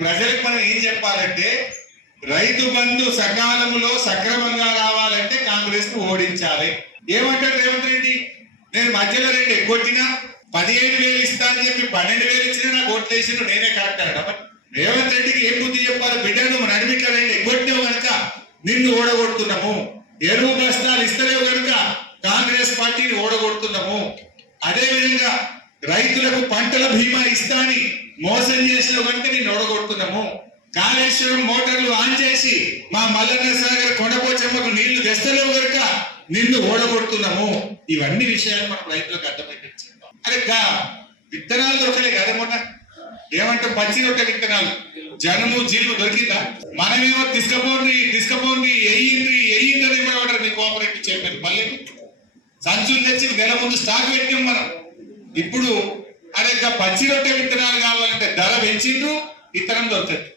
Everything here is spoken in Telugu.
ప్రజలకు మనం ఏం చెప్పాలంటే రైతు బంధు సకాలంలో సక్రమంగా రావాలంటే కాంగ్రెస్ ను ఓడించాలి. ఏమంటాడు రేవంత్ రెడ్డి? నేను మధ్యలో రెండు ఎగ్గొట్టినా 15,000 ఇస్తా అని చెప్పి 12,000 ఇచ్చినా నాకు ఓట్లు వేసిన నేనే కరెక్ట్ అన్నాడు. రేవంత్ రెడ్డికి ఏం బుద్ధి చెప్పాలి? బిడ్డ నువ్వు నడిమిట్ల రెండు ఎగ్గొట్టినావు కనుక నిన్ను ఓడగొడుతున్నాము. ఎరువు బస్తాలు ఇస్తలేవు కనుక కాంగ్రెస్ పార్టీని ఓడగొడుతున్నాము. అదే విధంగా రైతులకు పంటల బీమా ఇస్తా అని మోసం చేసినావు కనుక నిన్ను ఓడగొడుతున్నాము. కాళేశ్వరం మోటార్లు ఆన్ చేసి మా మల్లన్న సాగర్ కొండపోచమ్మకు నీళ్లు తెస్తలేవు కనుక నిన్ను ఓడగొడుతున్నాము. ఇవన్నీ విషయాలు మనం రైతులకు అర్థమైతే అరే విత్తనాలు దొరకలే కదా మొన్న. ఏమంటే పచ్చి రొట్టె విత్తనాలు జనము జీలు దొరికిందా? మనమేమో తీసుకపోండి ఎయ్యిందని ఏమంటారు మీ కోఆపరేటివ్ చైర్మన్ మళ్ళీ సంచులు తెచ్చి నెల ముందు స్టాక్ పెట్టాం మనం. ఇప్పుడు అరే పచ్చి రొట్టె విత్తనాలు కావాలంటే ధర పెంచిండ్రు, విత్తనం దొరుకుతుంది.